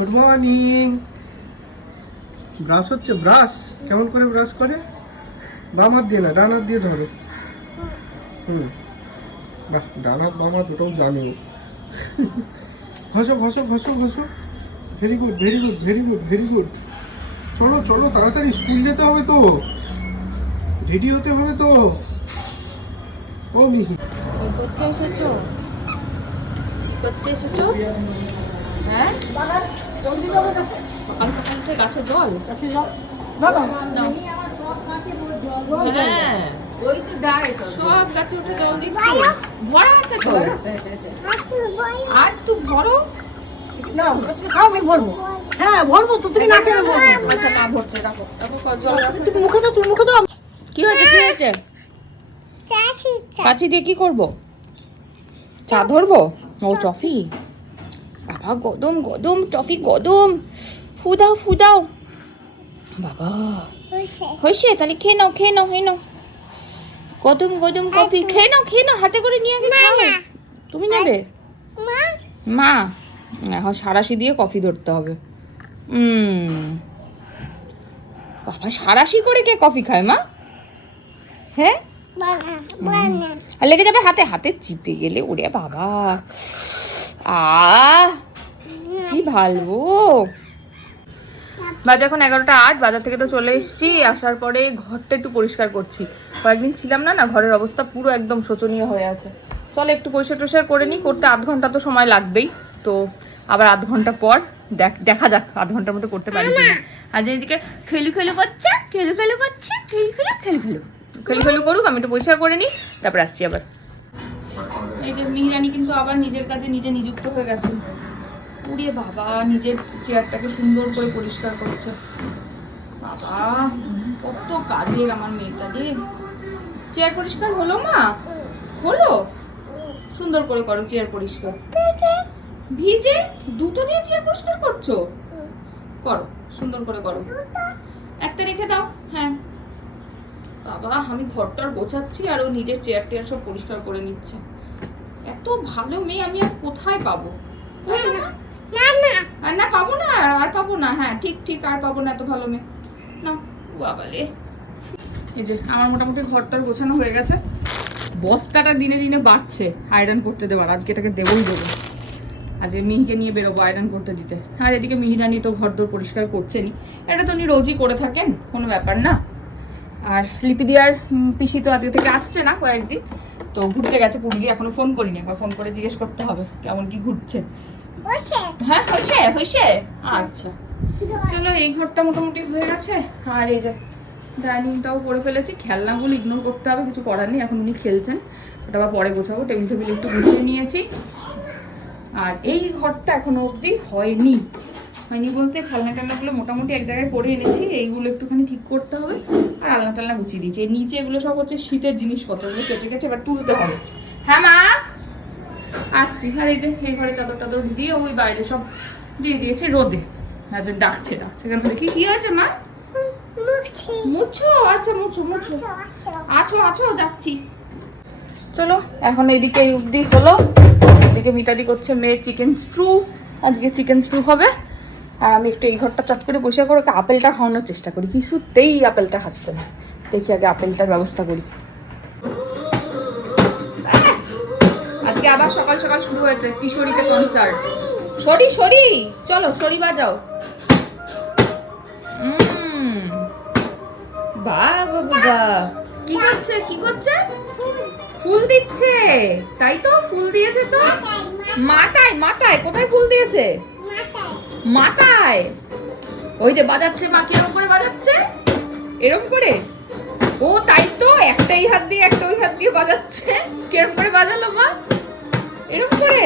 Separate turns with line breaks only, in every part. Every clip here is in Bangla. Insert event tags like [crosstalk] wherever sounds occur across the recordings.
গুড মর্নিং ব্রাশ হচ্ছে ব্রাশ কেমন করে ব্রাশ করে? বাম হাত দিয়ে না ডান হাত দিয়ে ধরো। হুম। বাহ ডান হাত বাম হাত দুটোও জানো। ঘষো ঘষো ঘষো ঘষো। Very good very good very good very good চলো চলো, তাড়াতাড়ি স্কুল যেতে হবে তো। রেডি হতে হবে তো। ও, মিহি।
করতে এসেছ? করতে এসেছ? হ্যাঁ? সকাল সকাল উঠে গাছে জল। গাছে জল? দাও। হ্যাঁ।
ওই তো দাঁড়ায় সব।
সব গাছে উঠে জল দিচ্ছি। ভরা আছে তো? আর তুই ভরো?
না আমি ভরবো। হ্যাঁ ভরবো তো তুমি না খেলে ভরবো।
আচ্ছা না ভরছে রাখো।
তুমি মুখে দাও তুমি মুখে দাও।
কি হয়েছে কি হয়েছে? কাছি দিয়ে কি করব? চা ধরবো? ও টফি বাবা গদম গদম টফি গদম। ফুদাও ফুদাও। বাবা হয়েছে। তাহলে খেয়ে নাও খেয়ে নাও খেয়ে নাও। গদম গদম কফি খেয়ে নাও খেয়ে নাও হাতে করে নিয়ে আগে খাও। তুমি নেবে? মা। এখন সারাশি দিয়ে কফি ধরতে হবে। বাবা সারাশি করে কে কফি খায় মা? হ্যাঁ? আর লেগে যাবে হাতে। হাতে চিপে গেলে ওরে বাবা। আ? কি ভালো বাজে এখন এগারোটা আট, বাজার থেকে তো চলে এসেছি। আসার পরে ঘরটা একটু পরিষ্কার করছি। কয়েকদিন ছিলাম না না ঘরের অবস্থা পুরো একদম শোচনীয় হয়ে আছে। চলো একটু পরিষ্কার টরিষ্কার করে নিই, করতে আধ ঘণ্টা তো সময় লাগবেই। তো আবার আধ ঘণ্টা পর দেখ- দেখা যাক, আধ ঘণ্টার মধ্যে করতে পারি আর যে এদিকে খেলু খেলু করছে, খেলু খেলু করছে, খেলু খেলু খেলু খেলু। খেলু খেলু করুক, আমি একটু পরিষ্কার করে নিই, তারপর আসছি আবার। এই যে মিহিরানি কিন্তু আবার নিজের কাজে নিজে নিযুক্ত হয়ে গেছে। উড়িয়ে বাবা, নিজের চেয়ারটাকে সুন্দর করে পরিষ্কার করছে। বাবা, কত কাজের আমার মেয়েটা রে। চেয়ার পরিষ্কার হলো মা? হলো? সুন্দর করে করো চেয়ার পরিষ্কার। ভিজে দুটো দিয়ে চেয়ার পরিষ্কার করছ? করো, সুন্দর করে করো। একটা রেখে দাও হ্যাঁ। বাবা, আমি ঘরটার গোছাচ্ছি আর ও নিজের চেয়ার টেয়ার সব পরিষ্কার করে নিচ্ছে। এত ভালো মেয়ে আমি আর কোথায় পাবো? আর না পাবো? না আর পাবো না হ্যাঁ ঠিক ঠিক আর পাবো না এত ভালো মেয়ে। না বাবালে। এই যে আমার মোটামুটি ঘরটার গোছানো হয়ে গেছে। বস্তাটা দিনে দিনে বাড়ছে আয়রন করতে দেওয়ার আজকে এটাকে দেবই দেবো। আজ মিহিকে নিয়ে বেরোবো আয়রন করতে দিতে। আর এদিকে মিহিরানি তো ঘর দোর পরিষ্কার করছেনই। এটা তো উনি রোজই করে থাকেন কোনো ব্যাপার না। আর লিপিদিয়ার উম, পিসি তো আজকে থেকে আসছে না কয়েকদিন। তো ঘুরতে গেছে পুরুলি এখনও ফোন করিনি একবার ফোন করে জিজ্ঞেস করতে হবে কেমন কি ঘুরছে। হ্যাঁ হয়েছে হয়েছে? আচ্ছা। চলো এই ঘরটা মোটামুটি হয়ে গেছে। আর এই যে ডাইনিংটাও করে ফেলেছি খেলনাগুলো ইগনোর করতে হবে কিছু করার নেই এখন উনি খেলছেন। ওটা আবার পরে গোছাবো টেবিল টেবিল একটু গুছিয়ে নিয়েছি। আর এই ঘরটা এখনও অবধি হয়নি। হয়নি বলতে খেলনা টেলনাগুলো মোটামুটি এক জায়গায় করে এনেছি, এইগুলো একটুখানি ঠিক করতে হবে আর আলনা টালনা গুছিয়ে দিয়েছি। এর নিচে এগুলো সব হচ্ছে শীতের জিনিসপত্র, এগুলো কেচে গেছে এবার তুলতে হবে। হ্যাঁ মা? আসছি। আর এই যে, এই ঘরে চাদর টাদর দিয়ে ওই বাইরে সব দিয়ে দিয়েছে রোদে। হ্যাঁ ডাকছে ডাকছে। কেন দেখি, কি হয়েছে মা? মুছো আচ্ছা মুছো মুছো। আছো আছো, যাচ্ছি। চলো, এখন এইদিকে এই অবধি হলো। এদিকে মিতাদি করছে মেয়ের চিকেন স্ট্রু আজকে চিকেন স্ট্রু হবে। আর আমি একটু এই ঘরটা চট করে বসে করে ওকে আপেলটা খাওয়ানোর চেষ্টা করি। কিছুতেই আপেলটা খাচ্ছে না। দেখি আগে আপেলটার ব্যবস্থা করি। আজকে আবার সকাল সকাল শুরু হয়েছে কিশোরীতে কনসার্ট সরি সরি। চলো, সরি বাজাও। বাহ বাবা কি করছে? কি করছে? ফুল দিচ্ছে। তাই তো ফুল দিয়েছে তো। মাথায় মাথায়, কোথায় ফুল দিয়েছে? মাথায়। ওই যে বাজাচ্ছে মা, কিরম করে বাজাচ্ছে? এরম করে? ও, তাই তো, একটাই হাত দিয়ে, একটা ওই হাত দিয়ে বাজাচ্ছে। কিরম করে বাজালো মা? এরম করে?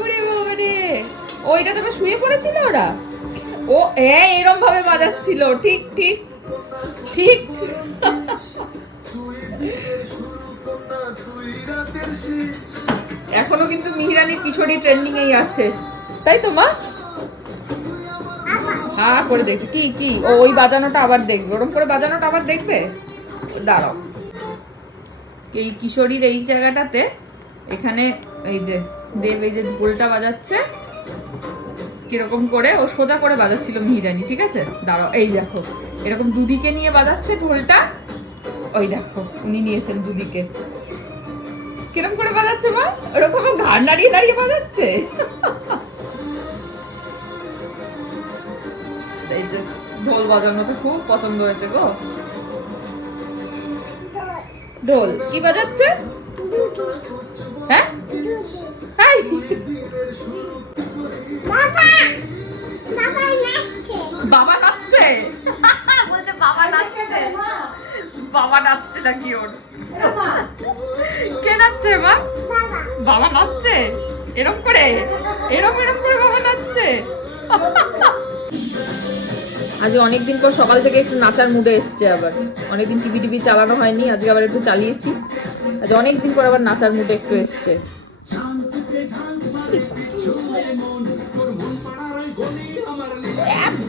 ওরে বাবা রে। ওইটা তো শুয়ে পড়েছিল ওরা? ও হ্যাঁ এরম ভাবে বাজাচ্ছিল। ঠিক ঠিক ঠিক। এখনও কিন্তু মিহিরানির কিশোরী ট্রেন্ডিং এই আছে। তাই তো, মা? হ্যাঁ করে দেখছি। কি কি? ও, ওই বাজানোটা আবার দেখবে। ওরকম করে বাজানোটা আবার দেখবে? দাঁড়াও। এই কিশোরীর এই জায়গাটাতে এখানে এই যে দেব, এই যে ঢোলটা বাজাচ্ছে। কীরকম করে ও সোজা করে বাজাচ্ছিল মিহিরানি, ঠিক আছে? দাঁড়াও, এই দেখো। এরকম দুদিকে নিয়ে বাজাচ্ছে ঢোলটা। ওই দেখো, উনি নিয়েছেন দুদিকে। কীরকম করে বাজাচ্ছে মা? ওরকম ঘাড় নাড়িয়ে দাঁড়িয়ে বাজাচ্ছে? এই যে ঢোল বাজানোতে খুব পছন্দ হয়েছে গো। ঢোল। কি বাজাচ্ছে? হ্যাঁ? এই, বাবা নাচছে। বলছে বাবা নাচছে। বাবা নাচছে। নাকি ওর? নাচছে মা? বাবা নাচছে? এরম করে? এরম এরম করে বাবা নাচছে? আজ অনেকদিন পর সকাল থেকে একটু নাচার মুডে এসছে আবার। অনেকদিন টিভি টিভি চালানো হয়নি আজকে আবার একটু চালিয়েছি। আজ অনেকদিন পর আবার নাচার মুডে একটু এসছে।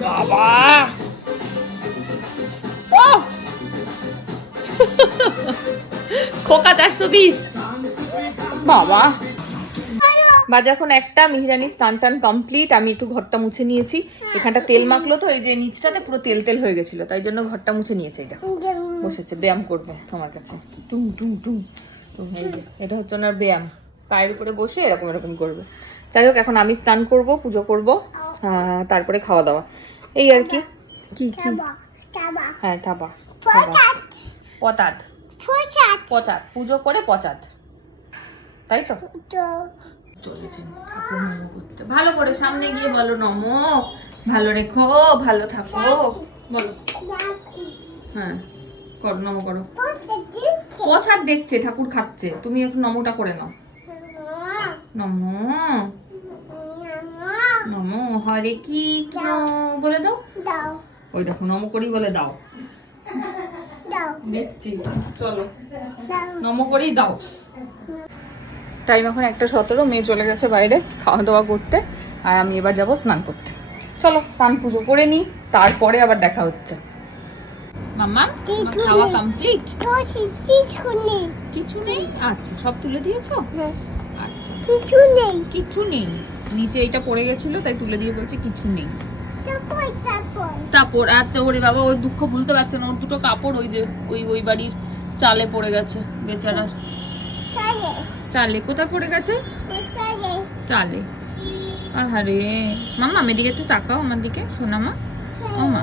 বাবা! খোকা চারশো বিশ! বাবা। বাজে এখন একটা মিহিরানি স্নান টান কমপ্লিট আমি একটু ঘরটা মুছে নিয়েছি। এখানটা তেল মাখলো তো এই যে নিচটাতে পুরো তেল তেল হয়ে গেছিল তাই জন্য ঘরটা মুছে নিয়েছে এটা বসেছে ব্যায়াম করবে আমার কাছে। টুং টুং টুং। টুং, এটা হচ্ছে ওনার ব্যায়াম। পায়ের উপরে বসে এরকম এরকম করবে। যাই হোক এখন আমি স্নান করব পুজো করব তারপরে খাওয়া দাওয়া। এই আর কি? কি কি? হ্যাঁ থাবা পতাত। পচাত। পুজো করে পচাত। তাই তো? ভালো করে সামনে গিয়ে বলো নমো। ভালো রেখো ভালো থাকো। বলো। হ্যাঁ করো নমো করো। পচাত দেখছে ঠাকুর খাচ্ছে। তুমি এখন নমোটা করে নাও। নমো। নমো হরে কৃষ্ণ। বলে দাও। ওই দেখো নমো করি বলে দাও। দেখছি। চলো। নমো করেই দাও। টাইম এখন একটা সতেরো মেয়ে চলে গেছে বাইরে খাওয়া দাওয়া করতে আর আমি এবার যাব স্নান করতে। চলো স্নান পুজো করে নিই তারপরে আবার দেখা হচ্ছে। তোমার খাওয়া কমপ্লিট কিছু নেই। আচ্ছা সব তুলে দিয়েছ? আচ্ছা।
কিছু নেই।
কিছু নেই। নিচে এটা পড়ে গেছিল তাই তুলে দিয়ে বলছে কিছু নেই।
তারপর
আচ্ছা ওরে বাবা ওই দুঃখ ভুলতে পারছে না। ওর দুটো কাপড় ওই যে ওই ওই বাড়ির চালে পড়ে গেছে বেচারার। চালে। কোথায় পড়ে গেছে? চালে। আহারে। মামা আমার দিকে একটু তাকাও আমার দিকে। শোনা মা। ও মা।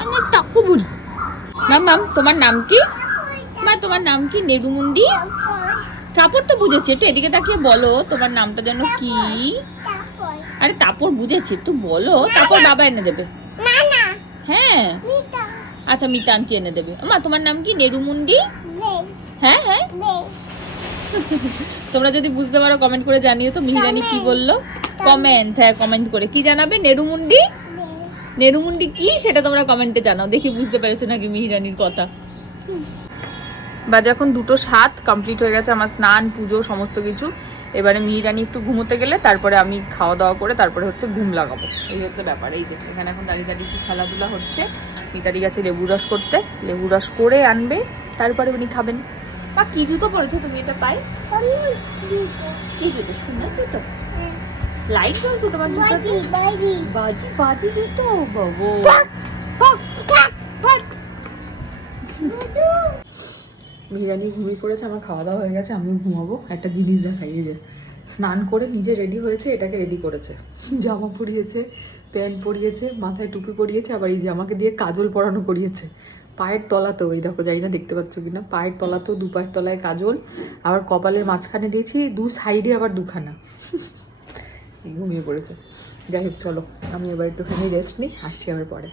অনেক তাকু বুড়ি। ম্যাম তোমার নাম কি? মা তোমার নাম কি? নেড়ুমুন্ডি তাপর তো বুঝেছি। একটু এদিকে তাকিয়ে বলো তোমার নামটা যেন কি? আরে তাপর বুঝেছি। একটু বলো। তারপর বাবা এনে দেবে। হ্যাঁ। আচ্ছা মিতা আন্টি এনে দেবে। মা তোমার নাম কি? নেড়ুমুন্ডি হ্যাঁ হ্যাঁ। তোমরা যদি বুঝতে পারো কমেন্ট করে জানিও তো মিহিরানি কি বলল? কমেন্ট হ্যাঁ কমেন্ট করে। কি জানাবে?
নেরুমুন্ডি?
নেরুমুন্ডি কি? সেটা তোমরা কমেন্টে জানাও। দেখি বুঝতে পেরেছ নাকি মিহিরানির কথা? বাজে এখন দুটো সাত কমপ্লিট হয়ে গেছে আমার স্নান পুজো সমস্ত কিছু এবারে মিহিরানি একটু ঘুমোতে গেলে তারপরে আমি খাওয়া দাওয়া করে তারপরে হচ্ছে ঘুম লাগাবো। এই হচ্ছে ব্যাপার। এই যে এখানে এখন দাঁড়িয়ে দাঁড়িয়ে একটু খেলাধুলা হচ্ছে মিতারি গেছে লেবু রস করতে। লেবু রস করে আনবে তারপরে উনি খাবেন। বা কি জুতো পরেছো তুমি? এটা পায়ে?
আমি
কি জুতো? সুন্দর জুতো? লাইট জ্বলছে তোমার
বাড়ি
বাজি বাজি। জুতো? বাবু। বিরিয়ানি ঘুমিয়ে পড়েছে আমার খাওয়া দাওয়া হয়ে গেছে আমিও ঘুমাবো। একটা জিনিস দেখাই যে স্নান করে নিজে রেডি হয়েছে এটাকে রেডি করেছে। জামা পরিয়েছে প্যান্ট পরিয়েছে মাথায় টুপি পরিয়েছে আবার এই যে আমাকে দিয়ে কাজল পরানো করিয়েছে। পায়ের তলাতেও, এই দেখো, জানি না দেখতে পাচ্ছ কিনা, পায়ের তলাতেও দু পায়ের তলায় কাজল, আবার কপালের মাঝখানে দিয়েছি, দু সাইডে আবার দুখানা। ঘুমিয়ে পড়েছে। যাই হোক, চলো, আমি এবার একটুখানি রেস্ট নিই, আসছি আবার পরে।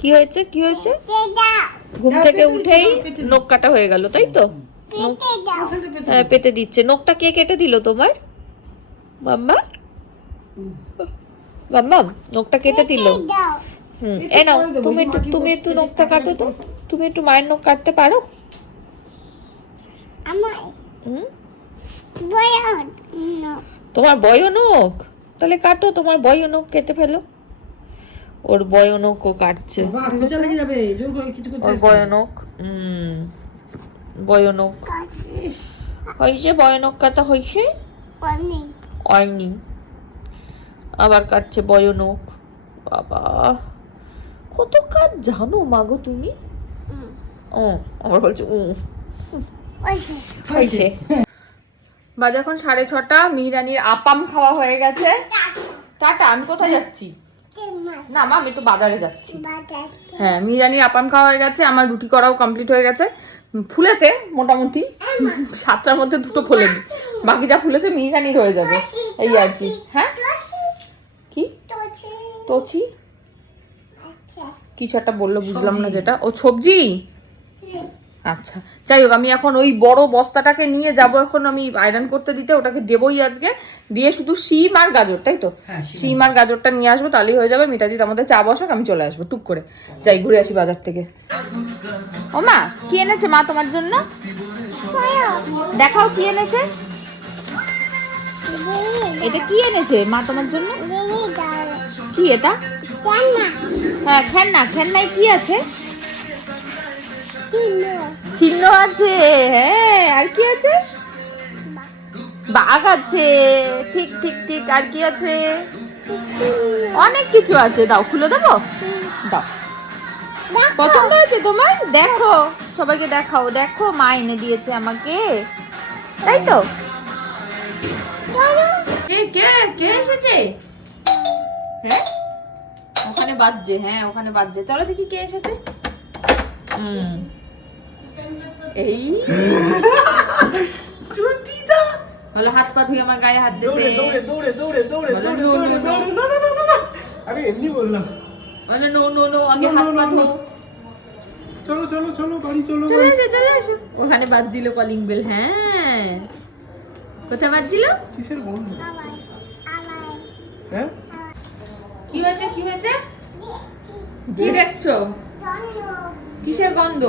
কি হয়েছে? কি হয়েছে? ঘুম থেকে উঠেই নখ কাটা হয়ে গেল, তাই তো? হ্যাঁ পেতে দিচ্ছে। নখটা কে কেটে দিল তোমার? মাম্মা? মাম্মা, নখটা কেটে দিল। হুম। এ নাও তুমি একটু তুমি একটু নখটা কাটো তো। তুমি একটু মায়ের নখ কাটতে পারো?
আমার
হুম? তোমার বয় নখ? তাহলে কাটো তোমার বয় নখ কেটে ফেলো। ওর বয় নখ ও কাটছে ওর বয় নখ হুম। বয় নখ। হয়েছে বয় নখ কাটা হয়েছে? হয়নি। আবার কাটছে বয়নক বাবা। কত কাজ জানো মাগো তুমি? ও আমার বলছে হয়েছে। বাজে এখন সাড়ে ছটা মিহিরানির আপাম খাওয়া হয়ে গেছে। টাটা আমি কোথায় যাচ্ছি? না মা আমি তো বাজারে যাচ্ছি। হ্যাঁ মিহিরানির আপাম খাওয়া হয়ে গেছে আমার রুটি করাও কমপ্লিট হয়ে গেছে। ফুলেছে মোটামুটি। সাতটার মধ্যে দুটো ফোলেনি বাকি যা ফুলেছে মিহিরানির হয়ে যাবে। এই আর কি। হ্যাঁ? কি? তোছি কিছু একটা বলল বুঝলাম না যেটা। ও সবজি? আচ্ছা যাই হোক আমি এখন ওই বড় বস্তাটাকে নিয়ে যাব এখন আমি আয়রন করতে দিতে ওটাকে দেবই আজকে। দিয়ে শুধু শিম আর গাজর তাই তো? শিম আর গাজরটা নিয়ে আসব তাহলেই হয়ে যাবে। মিতাজি আমাদের চা বসাক আমি চলে আসব টুক করে। যাই ঘুরে আসি বাজার থেকে। ও মা কি এনেছে মা তোমার জন্য? দেখাও কি এনেছে। এটা কি এনেছে মা তোমার জন্য? কি এটা? হ্যাঁ খেলনা। খেলনায় কি আছে? চিহ্ন আছে। হ্যাঁ আর কি আছে? বাঘ আছে। ঠিক ঠিক ঠিক। আর কি আছে? অনেক কিছু আছে। দাও, খুলে দেবো? দাও। পছন্দ হয়েছে তোমার? দেখো। সবাইকে দেখাও। দেখো, মা এনে দিয়েছে আমাকে। তাই তো? কে কে কে এসেছে? হ্যাঁ? ওখানে বাজছে হ্যাঁ ওখানে বাজছে। চলো দেখি কে এসেছে। হুম। এই। বলো হাত পা ধুয়ে আমার গায়ে হাত
দৌড়ে
দেবে
দৌড়ে দৌড়ে দৌড়ে দৌড়ে দৌড়ে দৌড়ে
no, no.
দৌড়ে না। না না না, না আরে এমনি বললাম।
বলো নো নো নো আগে
No, no,
হাত পা
no, no.
ধো।
চলো চলো চলো বাড়ি চলো
চলে এসো চলে এসো। ওখানে বাজছিল কলিং বেল হ্যাঁ। কোথায় বাজছিল?
কিসের বন্ধ? হ্যাঁ?
কি হয়েছে কি হয়েছে? কি দেখছ? কিসের গন্ধ?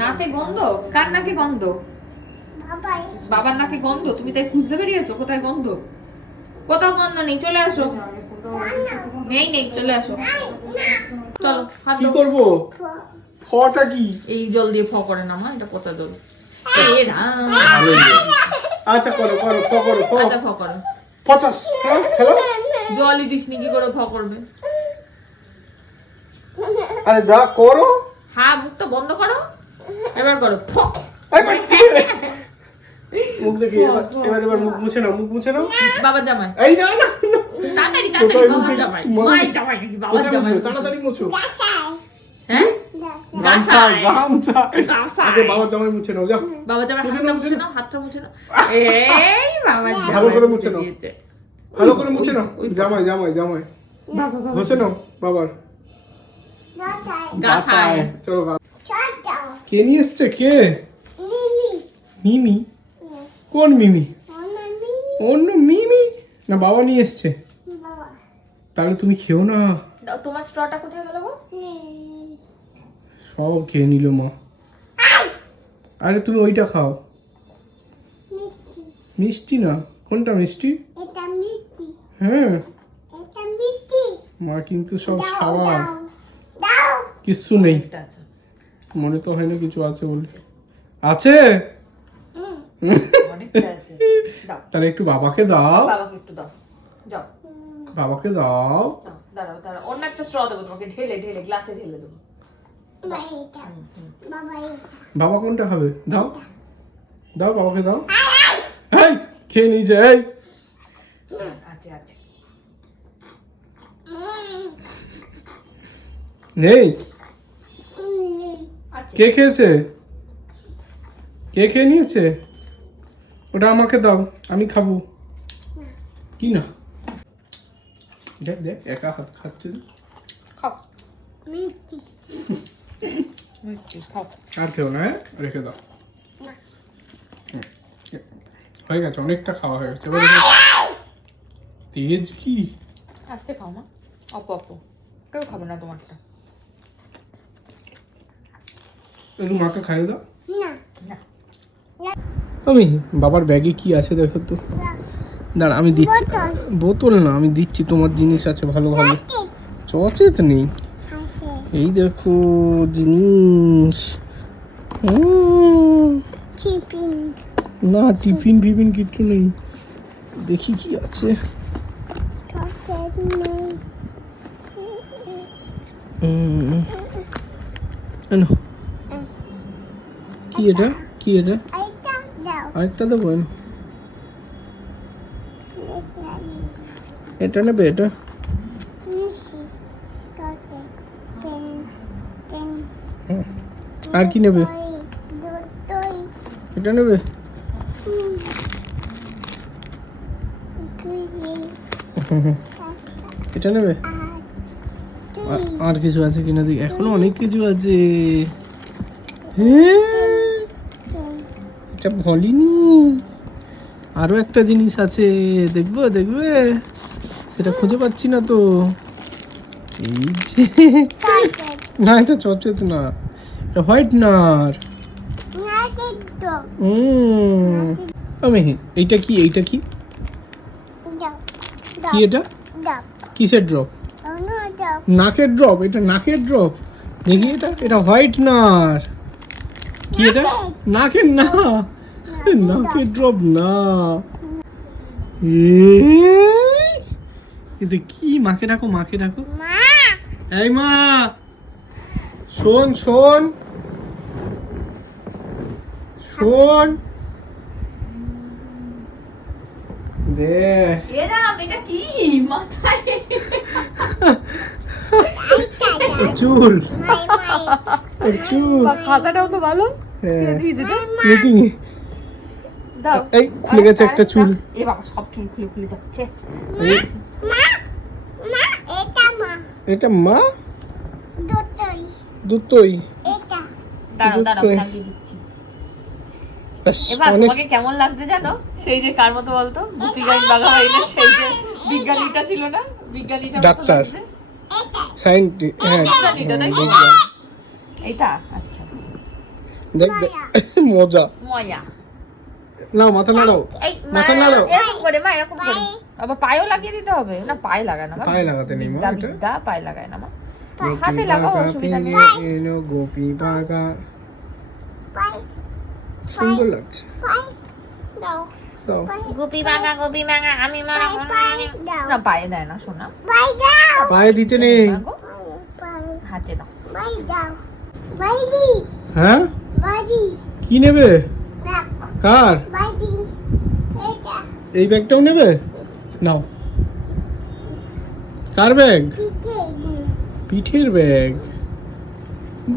নাতে গন্ধ? কার নাকে গন্ধ? বাবার নাকে গন্ধ? তুমি তাই খুঁজতে বেরিয়েছো? কোথায় গন্ধ? কোথাও গন্ধ নেই চলে আসো। নেই নেই চলে আসো। চলো
কি করব? ফটা কি?
এই জল দিয়ে ফ করে না মা এটা পচা জল। রাম।
আচ্ছা করো করো ফ করো ফ
আচ্ছা করো।
হ্যাঁ
জলই দিসনি কি করে ফ করবে?
আরে দা করো।
হ্যাঁ মুখটা বন্ধ করো। এবার করো ফ
মুখ দেখি এবার এবার এবার মুখ মুছে নাও মুখ মুছে নাও।
বাবার জামাই।
এই না না না।
তাড়াতাড়ি তাড়াতাড়ি বাবার জামাই। জামাই
কোথায়
জামাই?
তাড়াতাড়ি মুছো।
হ্যাঁ?
গামছা
গাছায়।
গামছা। আগে বাবার জামাই মুছে নাও যাও।
বাবার জামাই হাতটা মুছে
মুছে
নাও। হাতটা মুছে নাও। এই বাবার জামাই
ভালো করে মুছে নাও। ভালো করে মুছে নাও। জামাই জামাই জামাই।
বাবা বাবা।
মুছে নাও বাবার।
গাছায়
চলো গা- কে নিয়ে এসছে? কে? মিমি। কোন মিমি? অন্য মিমি। না বাবা নিয়ে এসছে। তাহলে তুমি খেও না।
তোমার স্ট্রটা কোথায় গেল গো?
সব খেয়ে নিল মা। আরে তুমি ওইটা খাও। মিষ্টি। না? কোনটা মিষ্টি? হ্যাঁ। মা কিন্তু সব খাবার কিচ্ছু নেই। মনে তো হয় না কিছু আছে বলে। আছে।
অনেকটা আছে। দাও।
তাহলে একটু বাবাকে দাও।
বাবাকে একটু দাও। যাও।
বাবাকে দাও।
দাও দাঁড়াও দাঁড়াও। অন্য একটা স্ট্র দেবো তোমাকে। ঢেলে ঢেলে গ্লাসে ঢেলে দেবো।
বাবা কোনটা খাবে? দাও। দাও বাবাকে দাও। এই খেয়ে নিয়েছে এই।
আছে
নেই? কে খেয়েছে? কে খেয়ে নিয়েছে? ওটা আমাকে দাও আমি খাব। কি না? দেখ দেখ একা হাত খাচ্ছে।
খাও। মিষ্টি। খাও
আর খেও না হ্যাঁ? রেখে দাও। হয়ে গেছে অনেকটা খাওয়া হয়ে গেছে। তেজ কি?
আস্তে খাও মা। অপ অপ। কেউ খাবে না তোমারটা
একটু মাকে খাইয়ে দাও। আমি বাবার ব্যাগে কি আছে দেখো তো। দাঁড়া আমি দিচ্ছি। বোতল। না আমি দিচ্ছি তোমার জিনিস আছে ভালো ভালো। চচেত নেই। এই দেখো জিনিস। না টিফিন ফিফিন কিচ্ছু নেই। দেখি কি আছে। কি এটা? কি এটা? আরেকটা দেবো এটা নেবে এটা? আর কি নেবে? এটা নেবে। এটা নেবে? আর কিছু আছে কিনা দেখি। এখনও অনেক কিছু আছে। হ্যাঁ, এটা বলিনি। আরও একটা জিনিস আছে। দেখব দেখবে? সেটা খুঁজে পাচ্ছি না তো। এই যে। না এটা চচেত না। এটা হোয়াইট নার হুম আমি এইটা কি এইটা কি? কি এটা? কিসের ড্রপ নাকের ড্রপ এটা নাকের ড্রপ দেখি এটা এটা হোয়াইট নার কি এটা? নাকের? না। নাকের ড্রপ না। এই, এটা কি মাকে ডাকো মাকে ডাকো। এই মা! শোন শোন শোন দে
এরাম এটা কি মাথায়
চুল চুল
খাতাটাও তো ভালো
হ্যাঁ মিটিং এই খুলে গেছে একটা চুল
এ বাবা সব চুল খুলে খুলে যাচ্ছে
এটা মা
দাঁড়াও
দুটোই।
লাগিয়ে দিচ্ছি।
ব্যাস,
এবার তোমাকে কেমন লাগছে জানো? সেই যে কার মতো বলতো? গুপি গাইন বাঘা হইলে সেই যে বিজ্ঞানীটা ছিল না? বিজ্ঞানীটা
ডাক্তার। হ্যাঁ।
বিজ্ঞানীটা?
বিজ্ঞান।
এইটা? আচ্ছা।
দেখ [laughs] মজা।
ময়া।
না মাথা নাড়াও। মাথা নাড়াও।
এরকম করে মা এরকম করে। আবার পায়েও লাগিয়ে দিতে হবে। না পায়ে লাগায় না মা।
পায়ে লাগাতে নেই মা এটা।
পায়ে লাগায় না মা। হাতে লাগাও অসুবিধা নেই।
পেয়ে এলো গোপী বাঘা সুন্দর লাগছে। দাও।
গুপি মাঙা গুপি আমি মারা না পায়ে দেয় না শোনা।
পায়ে দিতে নেই।
হাতে দাও।
হ্যাঁ? কি নেবে? কার? এই ব্যাগটাও নেবে? নাও। কার ব্যাগ? পিঠের ব্যাগ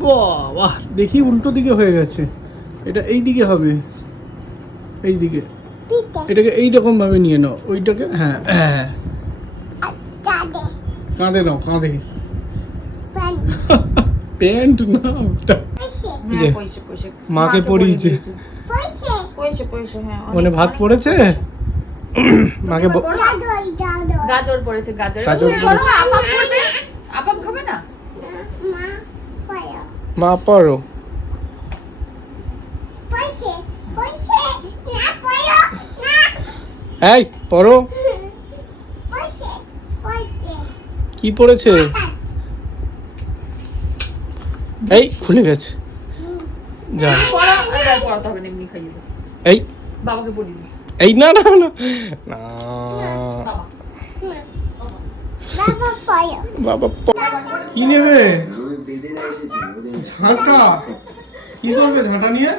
বাহ দেখি উল্টো দিকে হয়ে গেছে এটা এই দিকে হবে এই দিকে এটাকে এই রকম ভাবে নিয়ে নাও ওইটাকে হ্যাঁ হ্যাঁ কাঁধে নাও কাঁধে প্যান্ট না ওটা
হ্যাঁ
মাকে পরিয়েছে।
হ্যাঁ
মানে ভাত পড়েছে মাকে
গাজর পড়েছে গাজর
গাজর
গাজর
পড়েছে।
আপাম করবে আপাম খাবে না
মা পড়ো। এই পড়ো। কি পড়েছে? এই খুলে গেছে। যা।
পড়া। আর আর পড়াতে হবে না এমনি খাইয়ে দেবো
এই।
বাবাকে
এই না না না। না।
বাবা।
কি নেবে ঝাঁটা। কি করবে ঝাঁটা নিয়ে?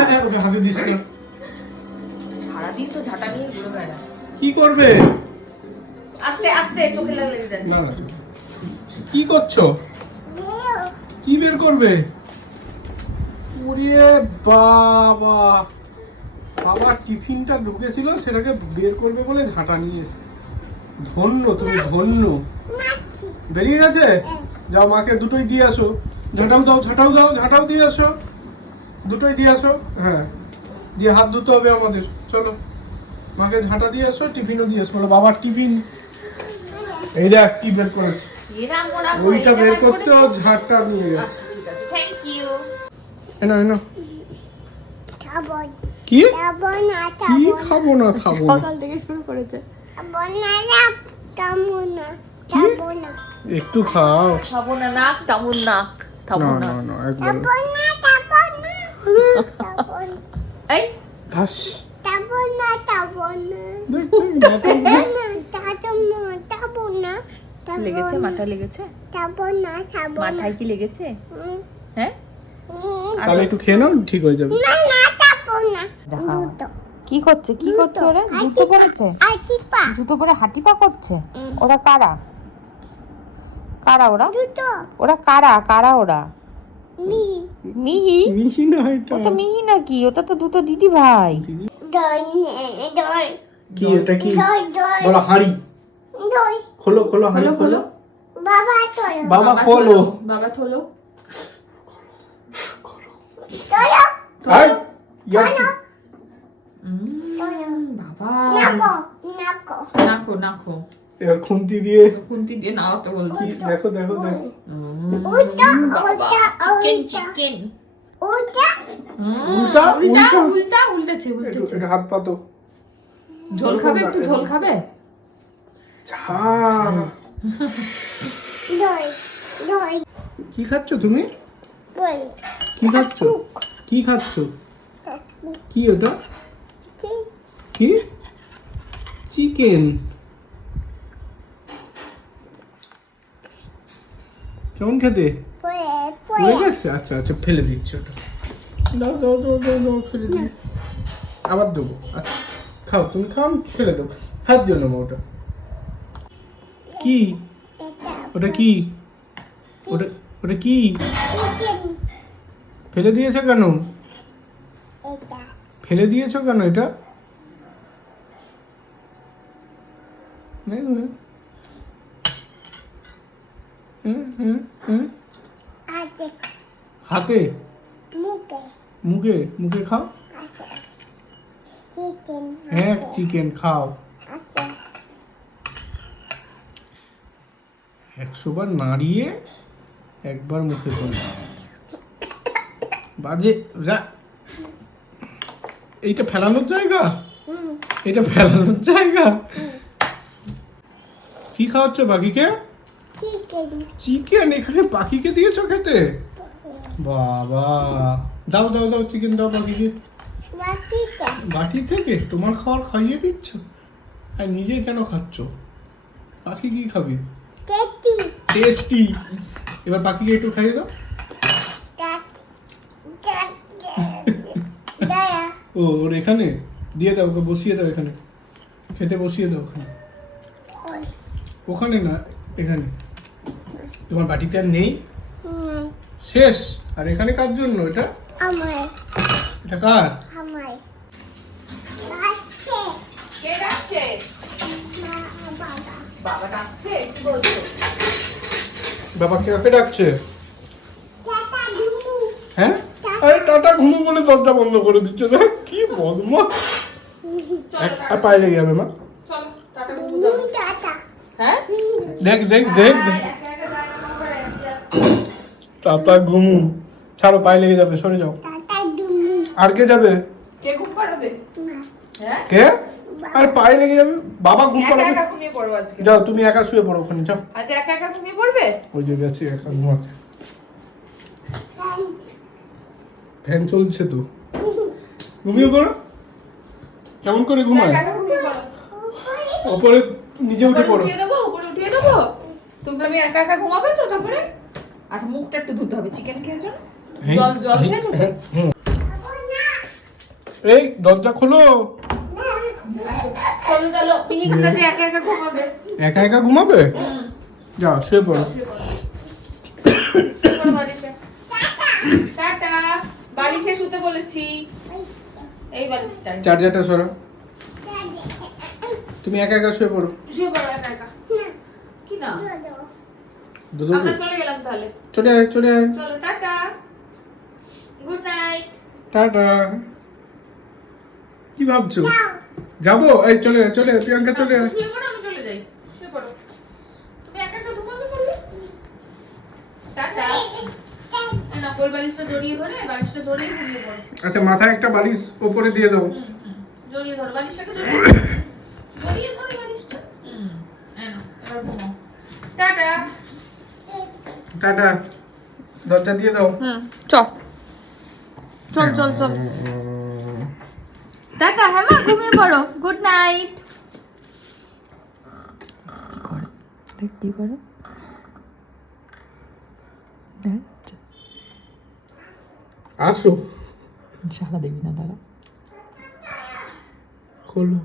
এ, এ, হাতে দিস
সারাদিন তো ঝাঁটা নিয়ে ঘুরে বেড়ায়
কি করবে?
আস্তে আস্তে চোখে লাগলে
না না। কি করছ? কি বের করবে? ওরে বাবা। বাবা টিফিনটা ঢুকেছিল সেটাকে বের করবে বলে ঝাঁটা নিয়ে এসে ধন্য তুমি ধন্য। বেরিয়ে গেছে? যাও মাকে দুটোই দিয়ে আসো। ঝাঁটাও দাও ঝাঁটাও দাও ঝাঁটাও দিয়ে আসো। দুটোই দিয়ে আসো। হ্যাঁ দিয়ে হাত ধুতে হবে আমাদের। চলো। মাকে ঝাঁটা দিয়ে আসো টিফিনও দিয়ে আসো। বলো বাবার টিফিন? এই দেখ কি বের করেছে। ওইটা বের করতেও ঝাঁটটা নিয়ে গেছে। এনো এনো কি? কি খাব না। খাব না
সকাল থেকে শুরু করেছে।
একটু খাও।
খাব না নাক তামুন নাক।
না না না একবার
এই? লেগেছে? মাথায় লেগেছে? মাথায় কি লেগেছে? হ্যাঁ?
তাহলে একটু খেয়ে নাও ঠিক হয়ে যাবে।
কি করছে? কি করছে ওরা? জুতো পরেছে? জুতো পরে হাঁটি পা করছে ওরা কারা? কারা ওরা? ওরা কারা? কারা ওরা? মিহি?
মিহি না এটা।
ও তো মিহি নাকি? ওটা তো দুটো দিদি ভাই।
কি এটা কি? বলো হাঁড়ি। খোলো খোলো হাঁড়ি খোলো বাবা খোলো।
বাবা থলো
আয়, ইয়া কি?
বাবা। নাকো নাকো।
এবার খুন্তি দিয়ে
খুন্তি দিয়ে নাড়াতে বলছি।
দেখো দেখো দেখো।
চিকেন চিকেন
উল্টা
উল্টা।
উল্টা।
উল্টা উল্টেছে
একটু
উল্টেছে।
হাত পাতো
ঝোল খাবে? একটু ঝোল খাবে?
ঝাল কি খাচ্ছ তুমি? কি খাচ্ছ? কি খাচ্ছ? কি ওটা? কি? চিকেন। কেমন খেতে? গেছে? আচ্ছা আচ্ছা ফেলে দিচ্ছি ওটা। দাও দাও দাও দাও দাও ফেলে দিই। আবার দেবো। আচ্ছা খাও তুমি খাও আমি ফেলে দেবো। হাত দিও না ওটা। কি? ওটা কি? ওটা ওটা কি? ফেলে দিয়েছ কেন? ফেলে দিয়েছ কেন এটা? নেই। হাতে? মুখে। মুখে? খাও? হ্যাঁ চিকেন খাও। একশো বার নাড়িয়ে একবার মুখে করে বাজে যা। এইটা ফেলানোর জায়গা? এটা ফেলানোর জায়গা? কি খাওয়াচ্ছ পাখিকে চিকেন এখানে পাখিকে দিয়েছ খেতে? বাবা। দাও দাও দাও চিকেন দাও পাখিকে। বাটি থেকে। তোমার খাবার খাইয়ে দিচ্ছ? আর নিজে কেন খাচ্ছ? পাখি কি খাবি? টেস্টি এবার পাখিকে একটু খাইয়ে দাও। [laughs] ও ওর এখানে? দিয়ে দাও ওকে বসিয়ে দাও এখানে। খেতে বসিয়ে দাও ওখানে। ওখানে না এখানে। তোমার বাটিতে আর নেই? শেষ? আর এখানে কার জন্য এটা? এটা কার?
কে ডাকছে? বাবা। ডাকছে? কি বলছো?
বাবা কাকে ডাকছে? হ্যাঁ? আরে টাটা ঘুমু বলে দরজা বন্ধ করে দিচ্ছে দেখ কি আর পায়ে লেগে যাবে মা।
চলো টাটা ঘুমু দাও। হ্যাঁ?
দেখ দেখ দেখ দেখ।
একা একা যায় না করে
টাটা ঘুমু। ছাড়ো পায়ে লেগে যাবে সরে যাও। আর কে যাবে?
কে ঘুম পাড়াবে? হ্যাঁ?
কে? আর পায়ে লেগে যাবে? বাবা ঘুম পাড়াবে?
একা ঘুমিয়ে পড়ো আজকে।
যাও তুমি একা শুয়ে পড়ো ওখানে যাও।
আজ একা একা ঘুমিয়ে পড়বে?
ওই যে গেছে একা ঘুমাতে ফ্যান। চলছে তো। ঘুমিয়ে পড়ো। কেমন করে ঘুমায়? ওপরে নিজে উঠে পড়ো।
উঠিয়ে দেবো উপরে উঠিয়ে দেবো? তুমি আমি একা একা ঘুমাবে তো তারপরে? আচ্ছা মুখটা একটু ধুতে হবে। চিকেন খেয়েছো জল জল খেয়েছো তো?
এই দরজা খোলো।
চলো চলো। পিলি একা একা ঘুমাবে।
একা একা ঘুমাবে? যাও শুয়ে পড়ো।
টাটা। বালিশে শুতে বলেছি। এই বালিশটা।
চার্জারটা সরো। তুমি একা একা শুয়ে পড়ো।
শুয়ে পড়ো একা একা। কি না?
দুধু
আমরা চলে গেলাম তাহলে।
চলে আয় চলে আয়।
চলো টাটা। Good night
tata. কি ভাবছ? যাব? এই চলে চলে প্রিয়াঙ্কা চলে আয়।
শুয়ে পড়ো আমি চলে যাই। শুয়ে পড়ো। তুমি একা একা ঘুমাবে বললে? টাটা। বালিশটা জড়িয়ে ধরে বালিশটা জড়িয়ে ঘুমিয়ে পড়ো।
আচ্ছা মাথায় একটা বালিশ ওপরে দিয়ে দাও।
হুম, হুম। জড়িয়ে ধরো বালিশটাকে জড়িয়ে [coughs] জড়িয়ে ধরো বালিশটা। হুম এবার ঘুমাও। টাটা।
টাটা। দরজা দিয়ে দাও।
হুম চল। চল চল চল। টাটা হ্যাঁ মা ঘুমিয়ে পড়ো। Good night. দেখ কি করে? দেখ
আসো।
সারা দেবী না দাঁড়া।
খোলো।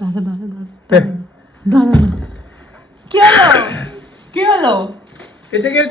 দাঁড়া দাঁড়া দাঁড়া। দাঁড়া ¿Qué hago? ¿Qué hago?
¡Echa que